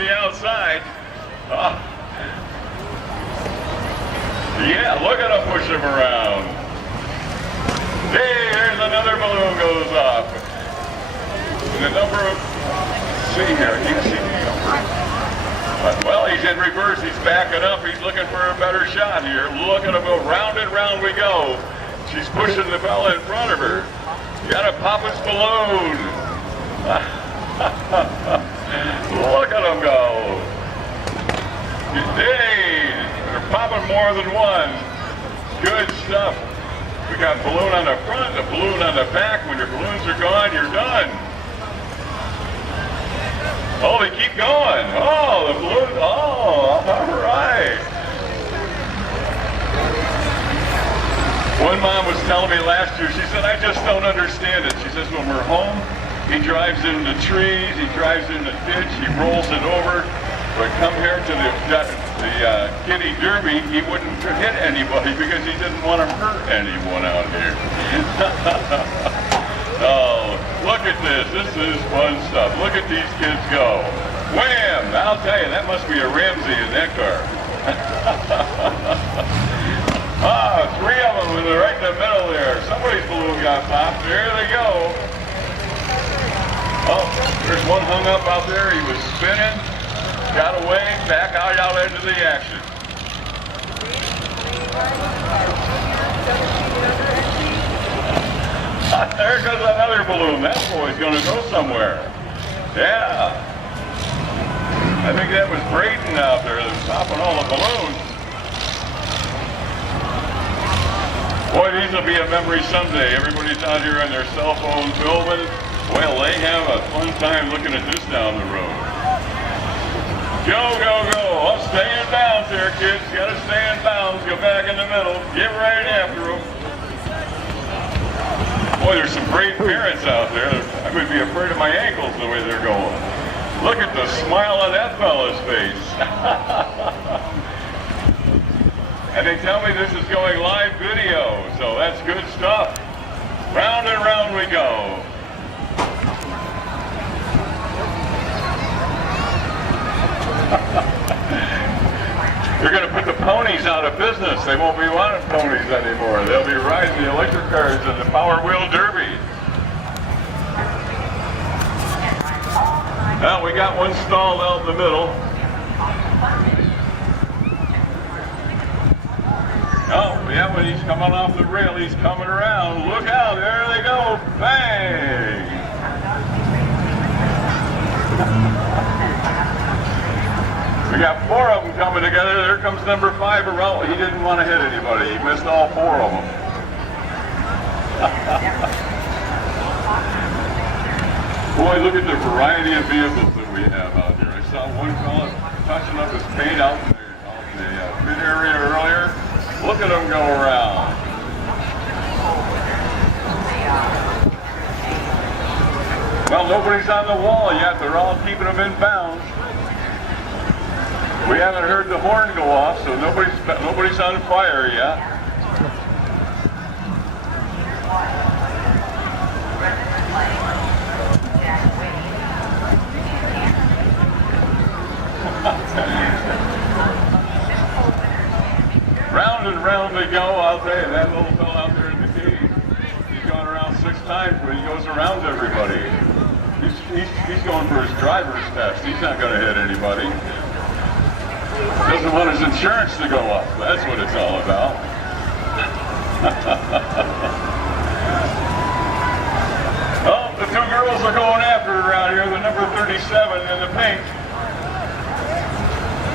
the outside. Yeah, look at him push him around. Hey, there's another balloon goes off. And the number of, see here, I can't see the number. Well, he's in reverse, he's backing up, he's looking for a better shot here. Look at him go, round and round we go. She's pushing the fella in front of her. You gotta pop his balloon. Look at him go. Hey, they're popping more than one. Good stuff. We got balloon on the front, a balloon on the back. When your balloons are gone, you're done. Oh, they keep going. Oh, the balloon. Oh, all right. One mom was telling me last year, she said, I just don't understand it. She says, when we're home, he drives into trees, he drives into ditch, he rolls it over. But come here to the kiddie derby, he wouldn't hit anybody because he didn't want to hurt anyone out here. Oh, look at this. This is fun stuff. Look at these kids go. Wham! I'll tell you, that must be a Ramsey in that car. Three of them, and they're right in the middle there. Somebody's balloon got popped. There they go. Oh, there's one hung up out there. He was spinning, got away, back out into the action. There goes another balloon. That boy's going to go somewhere. Yeah. I think that was Braden out there that's popping all the balloons. Boy, these will be a memory someday. Everybody's out here on their cell phone filming. Well, they have a fun time looking at this down the road. Go, go, go. Oh, stay in bounds there, kids. You gotta stay in bounds. Go back in the middle. Get right after them. Boy, there's some brave parents out there. I would be afraid of my ankles the way they're going. Look at the smile on that fella's face. And they tell me this is going live video, so that's good stuff. Round and round we go. They're going to put the ponies out of business. They won't be wanting ponies anymore. They'll be riding the electric cars in the Power Wheel Derby. Well, we got one stalled out in the middle. Oh, yeah, when he's coming off the rail, he's coming around. Look out, there they go. Bang! We got four of them coming together. There comes number 5 around. He didn't want to hit anybody. He missed all 4 of them. Boy, look at the variety of vehicles that we have out here. I saw one fellow touching up his paint out in the pit area earlier. Look at them go around. Well, nobody's on the wall yet. They're all keeping them in bounds. We haven't heard the horn go off, so nobody's on fire yet. Round and round they go. I'll tell you, that little fellow out there in the cage, he's gone around 6 times, but he goes around everybody. He's going for his driver's test. He's not going to hit anybody. Doesn't want his insurance to go up. That's what it's all about. Oh, the 2 girls are going after it around here. The number 37 in the pink.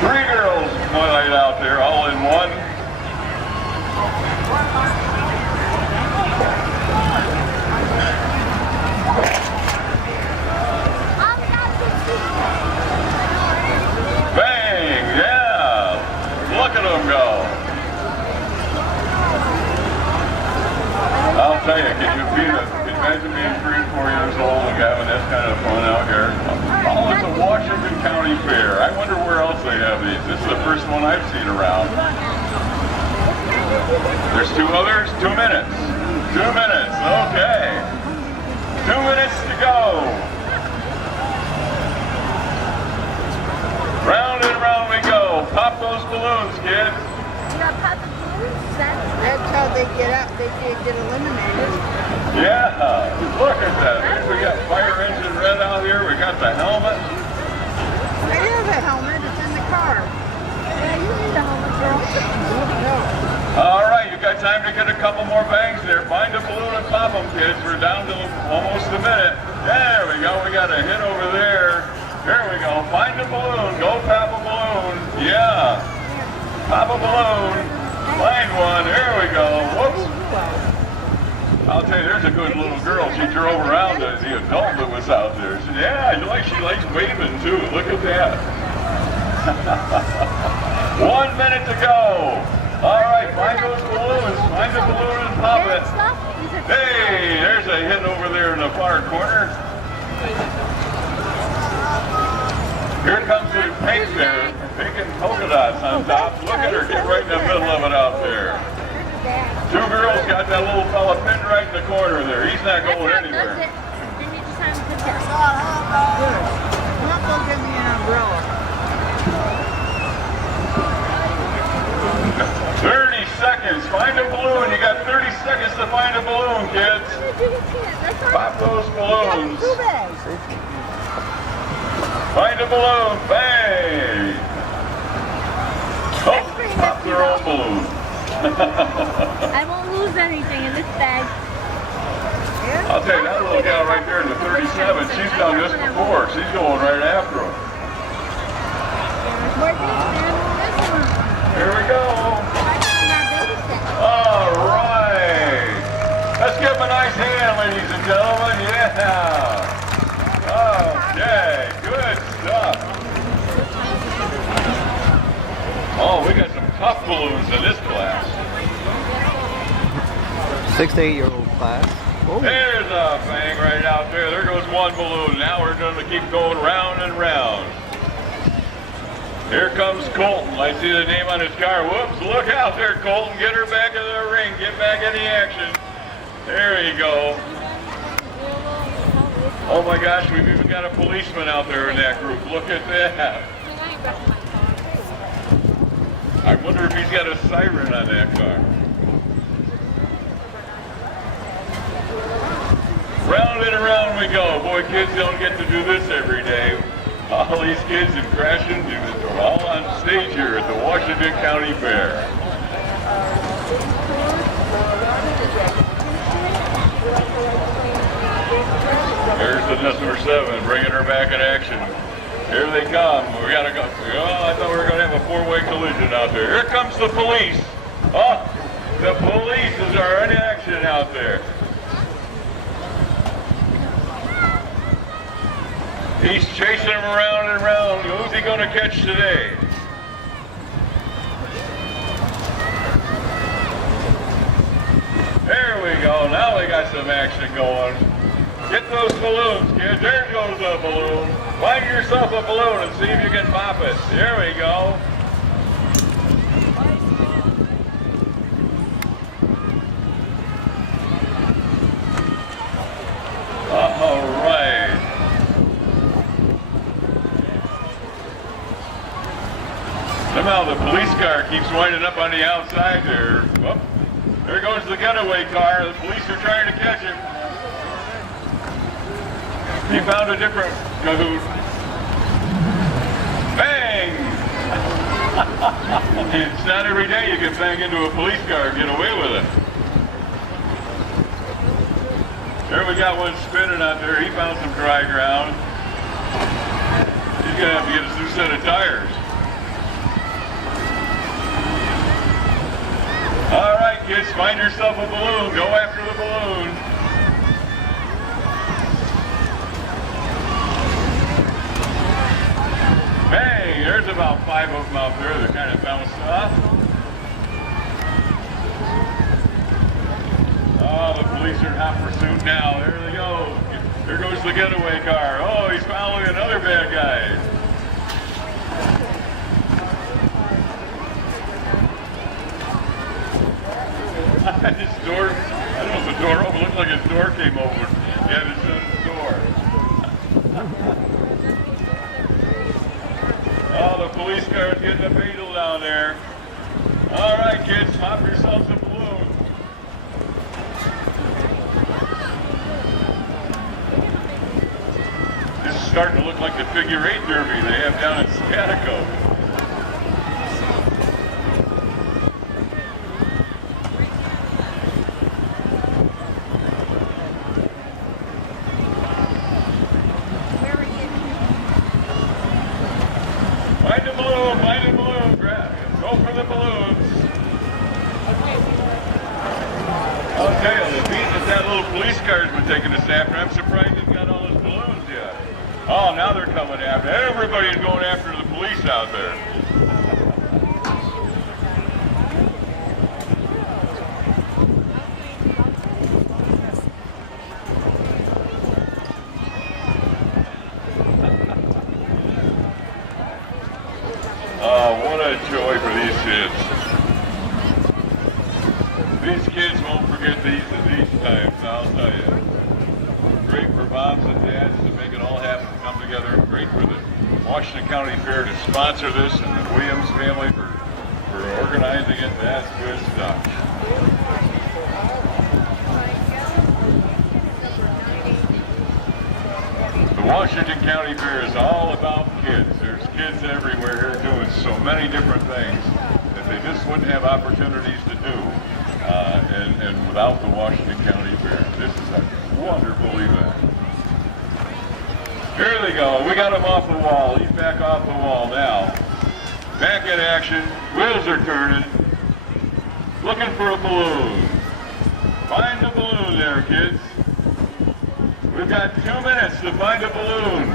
3 girls right out there, all in one. Bang! Yeah! Look at them go. I'll tell you, can you imagine being 3 and 4 years old and having this kind of fun out here? Oh, it's a Washington County Fair. I wonder where else they have these. This is the first one I've seen around. There's 2 others. 2 minutes. 2 minutes. Okay. 2 minutes to go. Round and round we go. Pop those balloons, kids. You got pop the balloons? That's how they get out. They get eliminated. Yeah, look at that. We got fire engine red out here. We got the helmet. They have a helmet. It's in the car. Yeah, you need a helmet, girl. All right, you got time to get a couple more bangs there. Find a balloon and pop them, kids. We're down to almost a minute. There we go. We got a hit over there. There we go. Find a balloon. Go pop a balloon. Yeah. Pop a balloon. Find one. There we go. Whoops. I'll tell you, there's a good little girl. She drove around the adult that was out there. Yeah, she likes waving too. Look at that. 1 minute to go. All right, find those balloons. Find the balloon and pop it. Hey, there's a hit over there in the far corner. Here comes the pink there. Pink and polka dots on top. Look at her get right in the middle of it out there. Two girls got that little fella pinned right in the corner there. He's not going anywhere. Then you just have to put that. Good. Don't go give me an umbrella. 30 seconds. Find a balloon. You got 30 seconds to find a balloon, kids. Pop those balloons. Find a balloon. Bang. Oh, pop their own balloon. I won't lose anything in this bag. I'll tell you, that little gal right there in the 37, she's done this before. She's going right after him. Here we go. All right. Let's give him a nice hand, ladies and gentlemen. Yeah. Okay. Good stuff. Oh, we got some tough balloons in this class. 6 to 8-year-old class. Oh. There's a bang right out there. There goes one balloon. Now we're going to keep going round and round. Here comes Colton. I see the name on his car. Whoops, look out there, Colton. Get her back in the ring. Get back in the action. There you go. Oh my gosh, we've even got a policeman out there in that group. Look at that. I wonder if he's got a siren on that car. Round and around we go. Boy, kids don't get to do this every day. All these kids and crashing, they're all on stage here at the Washington County Fair. There's the number 7, bringing her back in action. Here they come. We gotta go. Oh, I thought we were gonna have a 4-way collision out there. Here comes the police. Oh, the police are in action out there. He's chasing him around and around. Who's he going to catch today? There we go. Now we got some action going. Get those balloons, kids. There goes a balloon. Find yourself a balloon and see if you can pop it. There we go. All right. Somehow the police car keeps winding up on the outside there. Whoop. There goes the getaway car. The police are trying to catch him. He found a different cahoot. Bang! It's not every day you can bang into a police car and get away with it. There we got one spinning out there. He found some dry ground. He's going to have to get a new set of tires. All right, kids, find yourself a balloon. Go after the balloon. Hey, there's about 5 of them out there that kind of bounced off. Oh, the police are in hot pursuit now. There they go. There goes the getaway car. Oh, he's following another bad guy. His door, I don't know if the door opened. It looked like his door came open. He had to shut his door. Oh, the police cars getting a beetle down there. All right, kids, pop yourselves a balloon. This is starting to look like the figure 8 derby they have down in Scatico. Find a balloon, grab it. Go for the balloons. I'll tell you, the beat that little police car's been taking us after, I'm surprised he's got all his balloons yet. Oh, now they're coming after. Everybody's going after the police out there. Oh, what a joy for these kids. These kids won't forget these times, I'll tell you. Great for moms and dads to make it all happen, come together. Great for the Washington County Fair to sponsor this, and the Williams family for organizing it. That's good stuff. The Washington County Fair is all about kids. There's kids everywhere here doing so many different things that they just wouldn't have opportunities to do and without the Washington County Fair. This is a wonderful event. Here they go. We got him off the wall. He's back off the wall now. Back in action. Wheels are turning. Looking for a balloon. Find a balloon there, kids. We've got 2 minutes to find a balloon.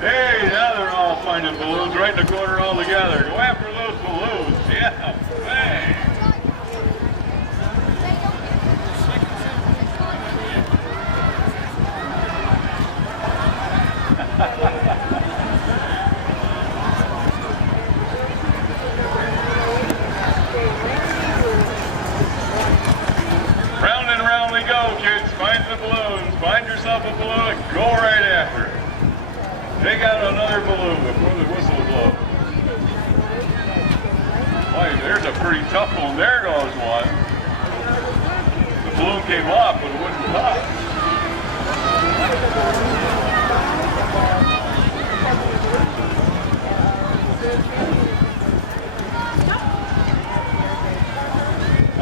Hey, now they're all finding balloons right in the corner all together. Go after those balloons. Yeah, bang. Round and round we go, kids. Find the balloons. Find yourself a balloon and go right after it. Take out another balloon before the whistle blows. Boy, there's a pretty tough one. There goes one. The balloon came off, but it wouldn't pop.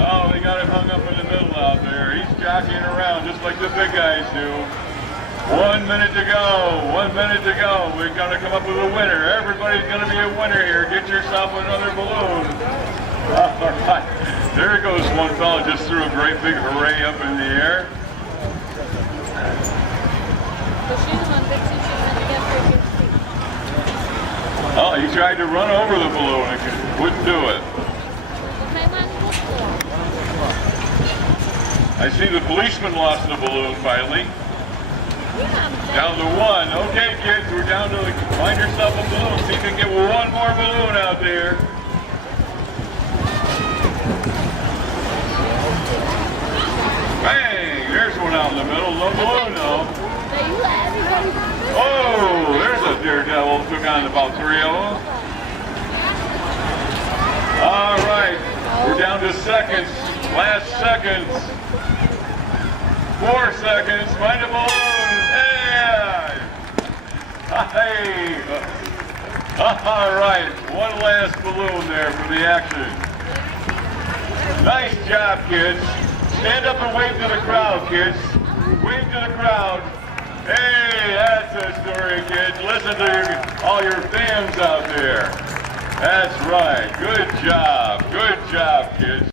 Oh, they got him hung up in the middle out there. He's jockeying around just like the big guys do. 1 minute to go. 1 minute to go. We've got to come up with a winner. Everybody's going to be a winner here. Get yourself another balloon. All right. There goes one fella, just threw a great big hooray up in the air. Oh, he tried to run over the balloon and wouldn't do it. I see the policeman lost the balloon finally. Down to one. Okay, kids, we're down to find yourself a balloon. See if you can get one more balloon out there. Bang! There's one out in the middle. No balloon, though. Oh, there's a daredevil. Took on about 3 of them. All right, we're down to seconds. Last seconds. 4 seconds. Find a balloon. Yeah. Hey. All right. One last balloon there for the action. Nice job, kids. Stand up and wave to the crowd, kids. Wave to the crowd. Hey, that's a story, kids. Listen to all your fans out there. That's right. Good job. Good job, kids.